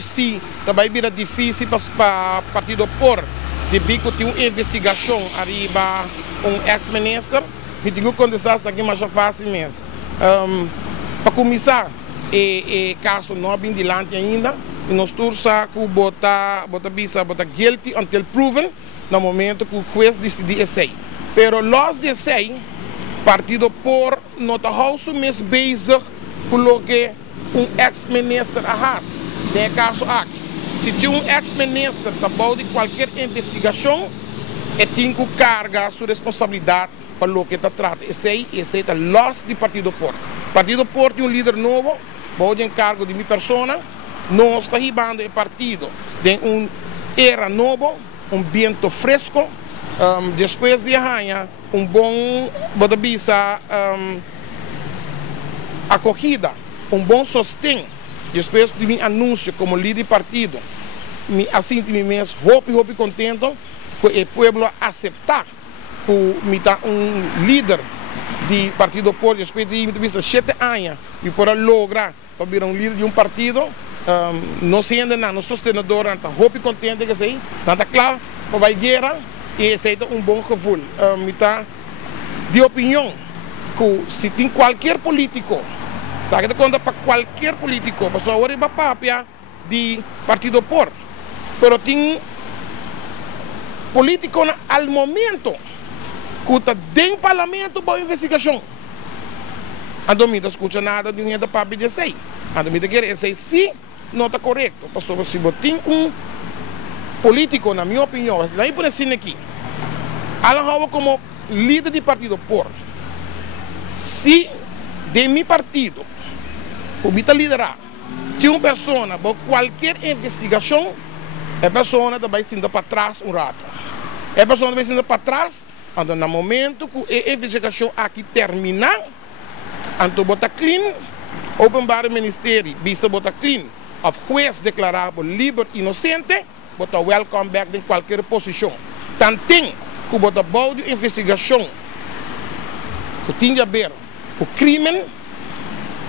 Sim, também vira difícil para o partido por de bico tem uma investigação arriba ex-ministro e tem que contestar isso aqui mais fácil mesmo. Para começar, o caso não é bem dilante ainda e nós torçamos que bota guilty until proven no momento que o juiz decidir esse. Pero los de esse partido por não está mesmo bezig com o que ex-ministro faz. De caso aqui, se tem ex-ministro que está de qualquer investigação, tem que carregar sua responsabilidade para o que está tratando. Esse é o loss do Partido Por. O Partido Por tem líder novo, pode encargo de minha pessoa, nós estamos ribando o partido de era novo, vento fresco, depois de arranhar bom acogida, bom sostém. Depois de meu anúncio como líder do partido, me assim mesmo, hope contento que o povo aceitar que me dá líder do partido por depois de 7 anos e para lograr para virar líder de partido, não se ainda não sostenedor, hope contente que sei, está claro para vai guerra e aceita bom gevoel. Me dá de opinião que se tem qualquer político sabe de conta para qualquer político, para só a papia de partido por, pero tem político al momento que está dentro do parlamento para investigação. Ando me escuta nada de um da papia de sei, ando me quer esse sim não está correto, porque se tem político na minha opinião, lá por assim aqui, ela como líder de partido por, se de meu partido que liderar, tem uma pessoa para qualquer investigação, a pessoa vai sendo para trás rato. A pessoa vai sendo para trás, então no momento que a investigação aqui terminar, então bota clean, open bar ministério, bisa bota clean, o juiz declarado livre e inocente, bota welcome back em qualquer posição. Tanto tem que bota boa de investigação, que tem a ver com o crime,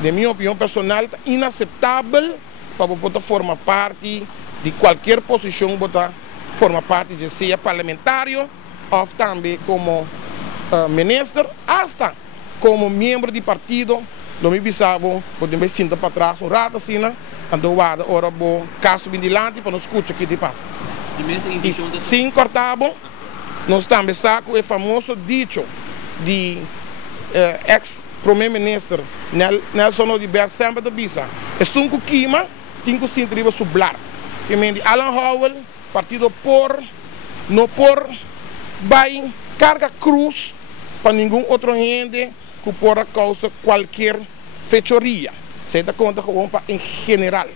de minha opinião personal, inaceitável para poder formar parte de qualquer posição, formar parte de ser parlamentário, ou também como ministro, hasta como membro de partido, do meu bisavô, podemos sentar para trás um rato assim, andou a hora bom, caso vigilante, para não escutar o que te passa. Sim, cortado, nós também sabemos o famoso dicho de ex-primeiro-ministro Nelson Oliveira sempre do bisa. É um clima tem que se intriba sublar. Que me Alan Howell, partido por, não por, vai carga cruz para nenhum outro gente que por causa qualquer fechoria. Você dá conta que em geral.